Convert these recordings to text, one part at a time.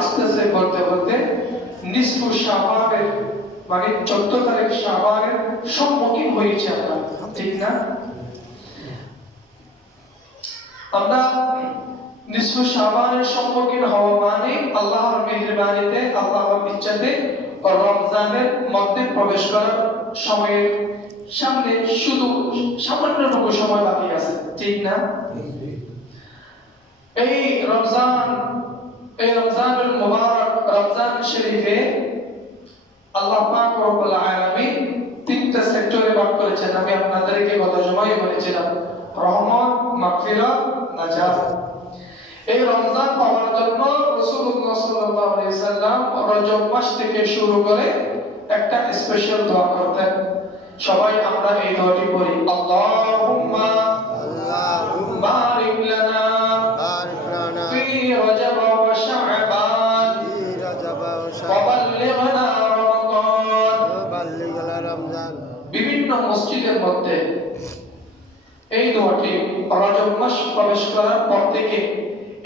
আস্তে আস্তে বলতে বলতে নিসফু শাবানের মানে 14 তারিখ শাবানের সম্মুখীন হয়েছে আমরা, ঠিক না? আমরা নিসফু শাবানের সম্মুখীন হওয়া মানে আল্লাহর মেহেরবানিতে, আল্লাহর ইচ্ছাতে রমজানের মধ্যে প্রবেশ করার সময়ের সামনে শুধু সামান্যটুকু সময় বাকি আছে, ঠিক না? এই রমজানুল মুবারক, রমজান শরীফে আল্লাহ পাক রব্বুল আলামিন তিনটা সেক্টরে ভাগ করেছেন। আমি আপনাদেরকে গত জুমায় বলেছিলাম, রহমত, মাগফিরাত, নাজাত। এই রমজান পাওয়ার জন্য রাসূলুল্লাহ সাল্লাল্লাহু আলাইহি সাল্লাম রজব মাস থেকে শুরু করে একটা স্পেশাল দোয়া করতেন। সবাই আমরা এই দোয়াটি পড়ি, আল্লাহুম্মা বারিক লানা ফি রজব ওয়া শাবান ওয়া বাল্লিগনা রমাদান। বিভিন্ন মসজিদের মধ্যে এই দোয়াটি রজব মাস প্রবেশ করার পর থেকে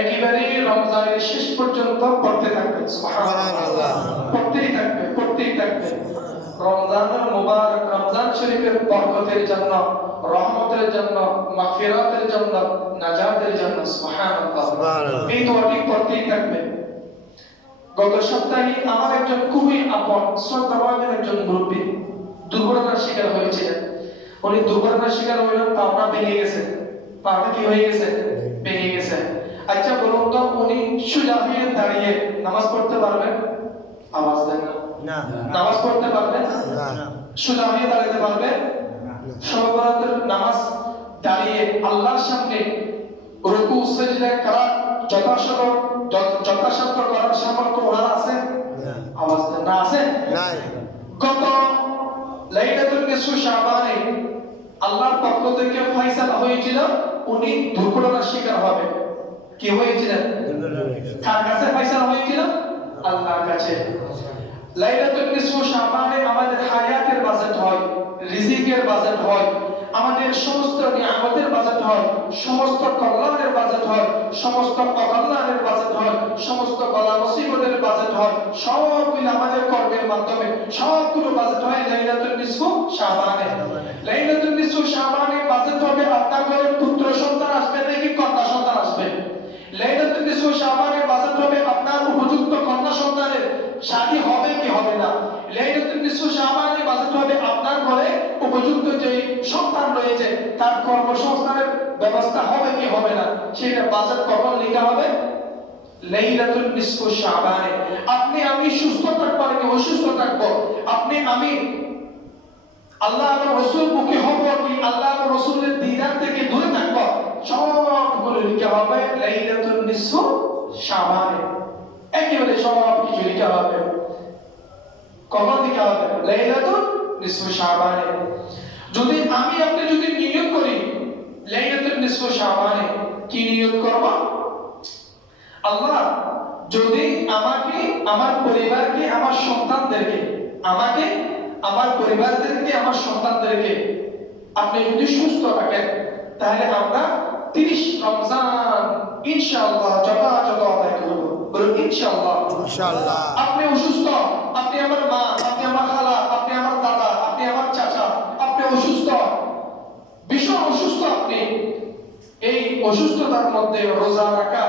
একেবারে রমজানের শেষ পর্যন্ত পড়তে থাকবে। সুবহানাল্লাহ, পড়তেই থাকবে। রমজানুল মুবারক, রমজান শরীফের বরকতের জন্য, রহমতের জন্য, মাগফিরাতের জন্য, নাজাতের জন্য। সুবহানাল্লাহ, এই দোয়াটি পড়তেই থাকবে। গত সপ্তাহে আমার একজন খুবই আপন শ্রদ্ধাভাজন একজন মুরব্বী দুর্ঘটনার শিকার হয়েছিলেন। উনি দুর্ঘটনার শিকার হইলেন, পাওনা ভেঙে গেছে। পাওনা কি হয়ে গেছে? ভেঙে গেছে। আচ্ছা বলুন তো, উনি সোজা হয়ে দাঁড়িয়ে নামাজ পড়তে পারবেন? আওয়াজ দেন না। নামাজ পড়তে পারবেন? না। সোজা হয়ে দাঁড়াতে পারবেন? সর্বরাতের নামাজ দাঁড়িয়ে আল্লাহর সামনে রুকু সিজদা করা যথাসাধ্য করার সামর্থ্য ওনার আছে? আওয়াজ দেন না। আছে? নাই। গত লাইলাতুল নিসফু শাবানে আল্লাহর পক্ষ থেকে ফয়সালা হয়েছিল উনি দুর্ঘটনার শিকার হবে। কি হয়েছিলেন? কার কাছে ফয়সালা হয়েছিল? আল্লাহর কাছে। লাইলাতুল নিসফু শাবানে আমাদের হায়াতের বাজেট হয়, রিজিকের বাজেট হয়, আমাদের সমস্ত নিয়ামতের বাজেট হয়, সমস্ত কল্যাণের বাজেট হয়, সমস্ত অকল্যাণের বাজেট হয়, সমস্ত বালা মুসিবতের বাজেট হয়, সবগুলো আমাদের কর্মের মাধ্যমে সবগুলো বাজেট হয় লাইলাতুল নিসফু শাবানে। লাইলাতুল নিসফু শাবানে বাজেট হবে আপনার ঘরে পুত্র সন্তান আসবে নাকি কন্যা সন্তান আসবে। লাইলাতুল নিসফু শাবানে বাজেট হবে আপনার উপযুক্ত কন্যা সন্তানের শাদী হবে কি হবে না। লাইলাতুল নিসফু শাবানে বাজেট হবে আপনার ঘরে উপযুক্ত যে সন্তান রয়েছে তার কর্মসংস্থানের ব্যবস্থা হবে কি হবে না, সেটা বাজেট কখন লেখা হবে? লাইলাতুল নিসফু শাবানে। আপনি আমি সুস্থ থাকবো নাকি অসুস্থ থাকবো, আপনি আমি আল্লাহ এবং রাসূল মুখে হব কি আল্লাহ এবং রাসূলের দিদার থেকে দূরে থাকবো, সবগুলো লেখা হবে লাইলাতুল নিসফু শাবানে। একেবারে সব কিছু লেখা হবে। কখন লেখা হবে? লাইলাতুল নিসফু শাবানে। যদি আমি আপনি যদি নিয়ত করি লাইলাতুল নিসফু শাবানে, কি নিয়ত করব? আল্লাহ যদি আমাকে, আমার পরিবারকে, আমার সন্তানদেরকে, আমাকে, আমার পরিবারদেরকে, আমার সন্তানদেরকে আপনি যদি সুস্থ রাখেন, তাহলে আমরা 30 রমজান ইনশাআল্লাহ যথাযথ আদায় করব। বলুন ইনশাআল্লাহ। ইনশাআল্লাহ। আপনি অসুস্থ, আপনি আমার মা, আপনি আমার খালা, আপনি আমার দাদা, আপনি আমার চাচা, আপনি অসুস্থ, ভীষণ অসুস্থ, আপনি এই অসুস্থতার মধ্যে রোজা রাখা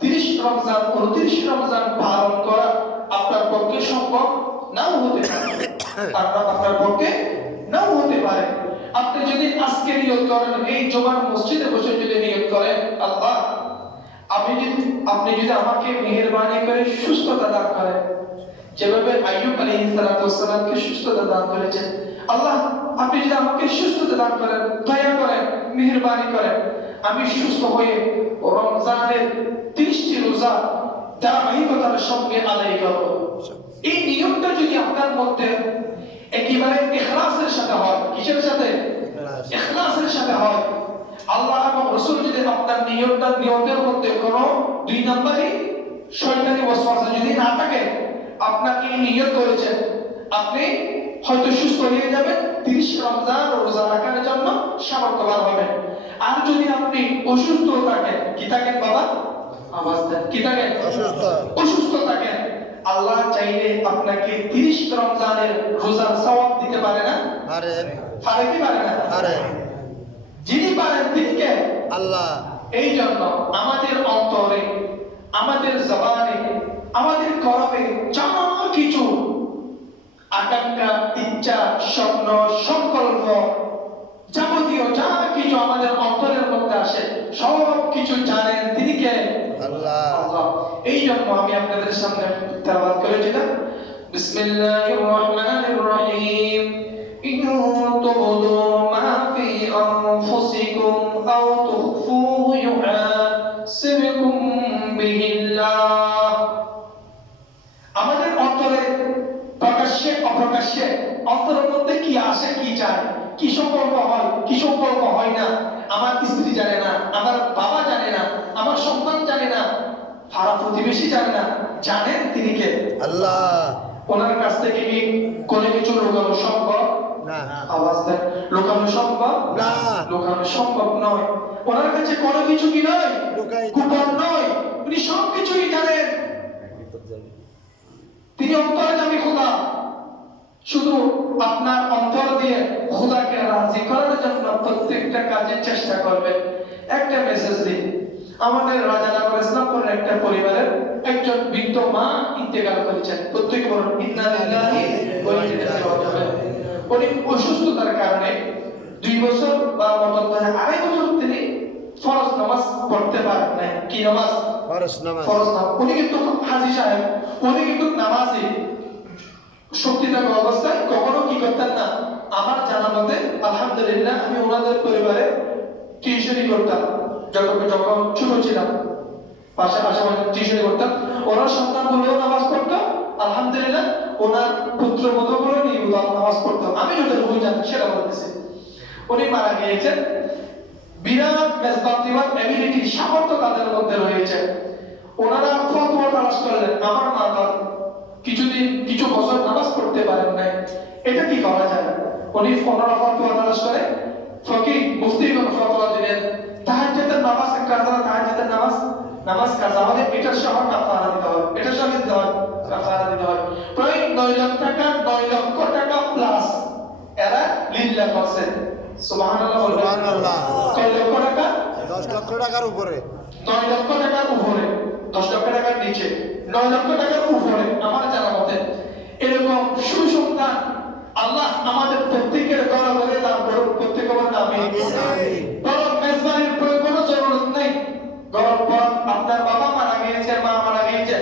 30 রমজান 29 রমজান পালন করা আপনার পক্ষে সম্ভব নাও হতে পারে। আপনার পক্ষে নাও হতে পারে। আপনি যদি আজকে নিয়ত করেন, এই জুমার মসজিদে বসে যদি নিয়ত করেন, আল্লাহ আপনি যদি আমাকে মেহেরবানি করে সুস্থতা দান করেন, যেভাবে আইয়ুব আলাইহিস সালামকে সুস্থতা দান করেছেন, আল্লাহ আপনি যদি আমাকে সুস্থতা দান করেন, দয়া করেন, মেহেরবানি করেন, আমি সুস্থ হয়ে রমজানের 30টি রোজা ধারাবাহিকতার সঙ্গে আদায় করব। এই নিয়মটা যদি আপনার মধ্যে একেবারে ইখলাসের সাথে হয়, কিসের সাথে? ইখলাসের সাথে হয়, আল্লাহ এবং রাসূল যদি আপনার নিয়তের মধ্যে কোনো 2 নম্বরই শয়তানি ওয়াসওয়াসা যদি না থাকে, আপনাকে নিয়ত করেছেন আপনি হয়তো সুস্থ হয়ে যাবেন, 30 রমজান রোজা রাখার জন্য সামর্থ্যবান হবেন। আর যদি আপনি অসুস্থ থাকেন, কি থাকেন বাবা? আওয়াজ দেন, কি থাকেন? অসুস্থ আল্লাহ চাইলে আপনাকে 30 রমজানের রোজার সওয়াব দিতে পারে না? পারে। পারে কি পারে না? পারে। যিনি পারেন তিনি কে? আল্লাহ। এই জন্য আমাদের অন্তরে, আমাদের জবানে, আমাদের কলবে যা কিছু আকাঙ্ক্ষা, ইচ্ছা, স্বপ্ন, সংকল্প, যাবতীয় যা কিছু আমাদের অন্তরের মধ্যে আসে সব কিছু জানেন তিনি কে? আল্লাহ। আল্লাহ। এই জন্য আমি আপনাদের সামনে তেলাওয়াত করেছিলাম বিসমিল্লাহির রহমানির রহিম ইন তুবদু মা ফি আনফুসিকুম আও তুখফুহু ইউহাসিবকুম বিহিল্লাহ। আমাদের অন্তরে প্রকাশ্যে অপ্রকাশ্যে অন্তরের মধ্যে কি আসে, কি যায়, কি সম্পর্ক হয়, কি সম্পর্ক হয় না, আমার স্ত্রী জানে না, আমার বাবা জানে না, আমার সন্তান জানে না, পাড়া প্রতিবেশী জানে না, জানেন তিনি কে? আল্লাহ। ওনার কাছ থেকে কি কোনো কিছু লুকানো সম্ভব? না। আওয়াজ দেন, লুকানো সম্ভব না। লুকানো সম্ভব নয়। ওনার কাছে কোনো কিছু কি নয়, লুকাই- গোপন নয়, উনি সব কিছুই জানেন। তিনি অন্তর্যামী খোদা। শুধু আপনার অন্তর দিয়ে খোদাকে রাজি করার জন্য প্রত্যেকটা কাজে চেষ্টা করবেন। একটা মেসেজ দিন, আমাদের রাজানগর ইসলামপুরের একটা পরিবারের একজন বৃদ্ধ মা ইন্তেকাল করেছেন। প্রত্যেকে বলুন ইন্না লিল্লাহি ওয়া ইন্না ইলাইহি রাজিউন। উনি অসুস্থতার কারণে 2 বছর বা মত ধরে 2.5 বছর তিনি ফরজ নামাজ পড়তে পারেন নাই। কি নামাজ? ফরজ নামাজ। ফরজ নামাজ। উনি কিন্তু হাজী সাহেব, উনি কিন্তু নামাজে শক্তি থাকা অবস্থায় কখনো কি করতেন না। আমার জানা মতে আলহামদুলিল্লাহ আমি ওনাদের পরিবারে টিউশনি করতাম যখন ছোট ছিলাম, পাশাপাশি টিউশনি করতাম। ওনার সন্তান গুলো নামাজ পড়তো, আলহামদুলিল্লাহ ওনার পুত্র বধূ গুলো নিয়মিত নামাজ পড়তো। আমি যতটুকু জানি সেটা বলতেছি। উনি মারা গিয়েছেন, বিরাট মেজবান দিবার এবিলিটি, সামর্থ্য তাদের মধ্যে রয়েছে। ওনারা ফতোয়া তালাশ করলেন, আমার মা বাবা কিছু বছর নামাজ পড়তে পারেন নাই, এটা কি করা যায়? উনি ফতোয়া তালাশ করে ফকিহ মুফতিগণ ফতোয়া দিলেন, তাহাজ্জুদের নামাজ কাজা, তাহাজ্জুদের নামাজ কাজা হলে এটা সহ কাফারা দিতে হয়, এটা সহ দিতে হয়, কাফারা দিতে হয়। প্রায় 9 লক্ষ টাকা প্লাস এরা লিল্লাহ করছে। সুবহানাল্লাহ বলবেন। সুবহানাল্লাহ। কয় লক্ষ টাকা? 10 লক্ষ টাকার উপরে। 9 লক্ষ টাকার উপরে, 10 লক্ষ টাকার নিচে, 9 লক্ষ টাকার উপরে আমার জানা মতে। এরকম সুসন্তান আল্লাহ আমাদের প্রত্যেকের ঘরে ঘরে দান করুন। প্রত্যেকের নামে বড় মেজবানির কোনো জরুরত নেই। গরম পর আপনার বাবা মারা গিয়েছে, মা মারা গিয়েছে,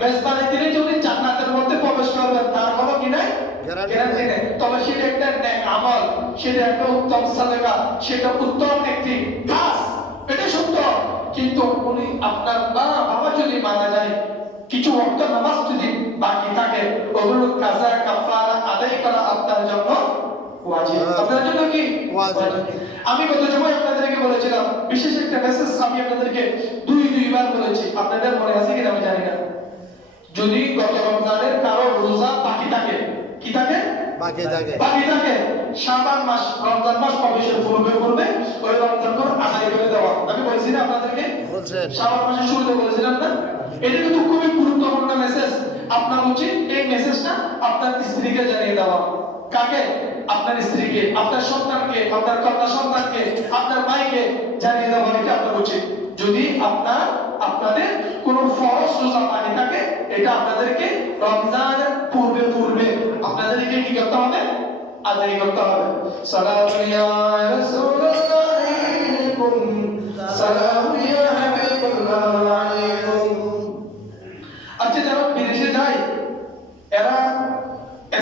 মেজবানি দিলে যদি জান্নাতের মধ্যে প্রবেশ করবেন তার কোনো কি নাই, গ্যারান্টি নেই। তবে সেটা একটা নেক আমল, সেটা একটা উত্তম সাদেকা, সেটা উত্তম একটি কাজ, এটা সত্য। কিন্তু উনি আপনার বাবা যদি মারা যায়, কিছু ওয়াক্ত নামাজ যদি বাকি থাকে, ওগুলো কাজা কাফারা আদায় করা আপনার জন্য ওয়াজিব। আপনার জন্য কি ওয়াজিব? আমি গত সময় আপনাদেরকে বলেছিলাম বিশেষ একটা মেসেজ, আমি আপনাদেরকে দুইবার বলেছি, আপনাদের মনে আছে কিনা আমি জানি না। যদি গত রমজানের কারো রোজা বাকি থাকে, কি থাকে? বাকি থাকে, শাবান মাস, রমজান মাস প্রবেশের পূর্বে ওই রমজান করে আদায় করে দেওয়া। আমি বলেছি না আপনাদেরকে, শাবান মাসের শুরুতে বলেছিলাম না? এটা কিন্তু খুবই গুরুত্বপূর্ণ মেসেজ। আপনার উচিত এই মেসেজটা আপনার স্ত্রীকে জানিয়ে দেওয়া। কাকে? আপনার স্ত্রীকে, আপনার সন্তানকে, আপনার কন্যা সন্তানকে, আপনার ভাইকে জানিয়ে দেওয়া, এটা আপনার উচিত। যদি আপনাদের কোনো ফরজ রোজা বাকি থাকে, এটা আপনাদেরকে রমজানের পূর্বে আপনাদেরকে কি করতে হবে? আদায় করতে হবে। সালামু ইয়া রাসূলুল্লাহ আলাইকুম, সালামু ইয়া হাবিবাল্লাহ আলাইকুম। আচ্ছা, যারা বিদেশে যায় এরা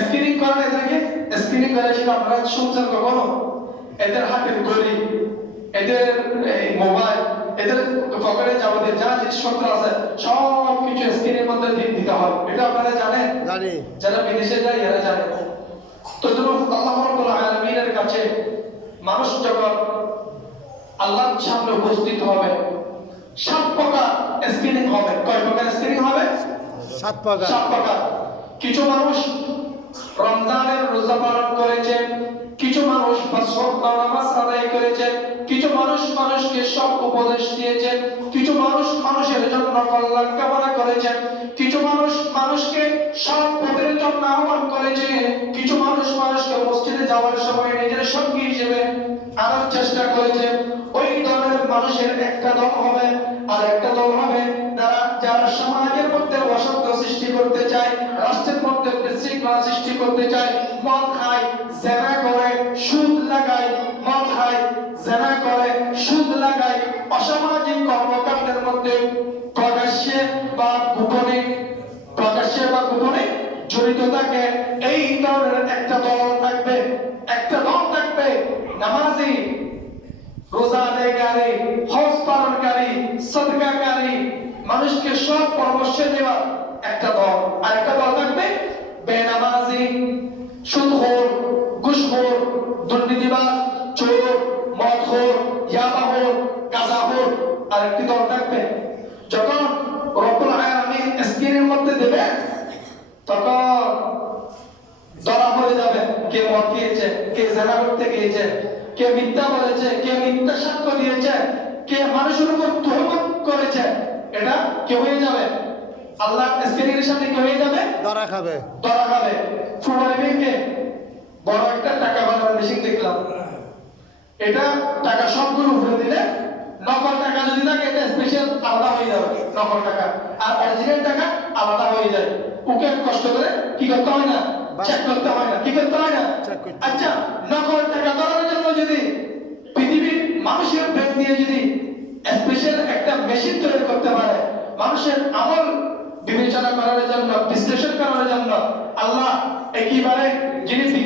স্ক্রিনিং করেন, এদেরকে স্ক্রিনিং করে সেটা আপনারা শুনছেন কখনো? এদের হাতের ঘড়ি, এদের মোবাইল, এদের পকেটে যাবতীয় যা জিনিসপত্র আছে সব কিছু স্ক্রিনের মধ্যে দিতে হয়। এটা আপনারা জানেন? জানি। যারা বিদেশে যায় এরা জানে। তো আল্লাহ রাব্বুল আলামিনের কাছে মানুষ যখন আল্লাহর সামনে উপস্থিত হবে, 7 প্রকার স্ক্রিনিং হবে। কয় প্রকার স্ক্রিনিং হবে? 7 প্রকার। 7 প্রকার। কিছু মানুষ রমজানের রোজা পালন করেছে, কিছু মানুষ পাঁচ ওয়াক্ত নামাজ আদায় করেছেন, কিছু মানুষ মানুষকে সব উপদেশ দিয়েছেন, কিছু মানুষ মানুষের জন্য কল্যাণ কামনা করেছেন, কিছু মানুষ মানুষকে সৎ পথের জন্য আহ্বান করেছে, কিছু মানুষ মানুষকে মসজিদে যাওয়ার সময় নিজের সঙ্গী হিসেবে আনার চেষ্টা করেছে। ওই দলের মানুষের একটা দল হবে, আর একটা দল হবে যারা সমাজের মধ্যে অশান্ত সৃষ্টি করতে চায়, রাষ্ট্রের মধ্যে বিশৃঙ্খলা সৃষ্টি করতে চায়, মদ খায়, জেনা করে, সুদ লাগায়, মদ খায়, জেনা করে, সুদ লাগায়, অসামাজিক কর্মকাণ্ডের মধ্যে প্রকাশ্যে বা গোপনে জড়িত থাকে। এই ধরনের একটা দল থাকবে, নামাজি, রোজা আদায়কারী, হজ পালনকারী, সাদকাকারী, মানুষকে সব পরামর্শ দেওয়া একটা দল। আর একটা দল থাকবে বেনামাজি, সুদখোর, ঘুষখোর, দুর্নীতিবাজ, চোর, মদখোর, ইয়াবাখোর, গাঁজাখোর। আর একটি দল থাকবে যখন রব্বুল আলামিন স্ক্রিনের মধ্যে দেবে, তখন ধরা পড়ে যাবে কে মদ খেয়েছে, কে জেনা করতে গিয়েছে, কে মিথ্যা বলেছে, কে মিথ্যা সাক্ষ্য দিয়েছে, কে মানুষের উপর তুহমত করেছে। এটা কে হয়ে যাবে? আল্লাহ স্ক্রিনের সামনে কে হয়ে যাবে? ধরা খাবে। ফুমাইকে বড় একটা টাকা বানানোর মেশিন দেখলাম। এটা টাকা সবগুলো উপরে দিলে নকল টাকা যদি থাকে এটা স্পেশাল আলাদা হয়ে যাবে, নকল টাকা আর অরিজিনাল টাকা আলাদা হয়ে যায়। ওকে কষ্ট করে কি করতে হয় না, চেক করতে হয় না, কি করতে হয় না। আচ্ছা, নকল টাকা ধরার জন্য যদি পৃথিবীর মানুষের ব্রেন দিয়ে যদি স্পেশাল একটা মেশিন তৈরি করতে পারে, মানুষের আমল বিবেচনা করার জন্য, বিশ্লেষণ করার জন্য, আল্লাহ একেবারে যিনি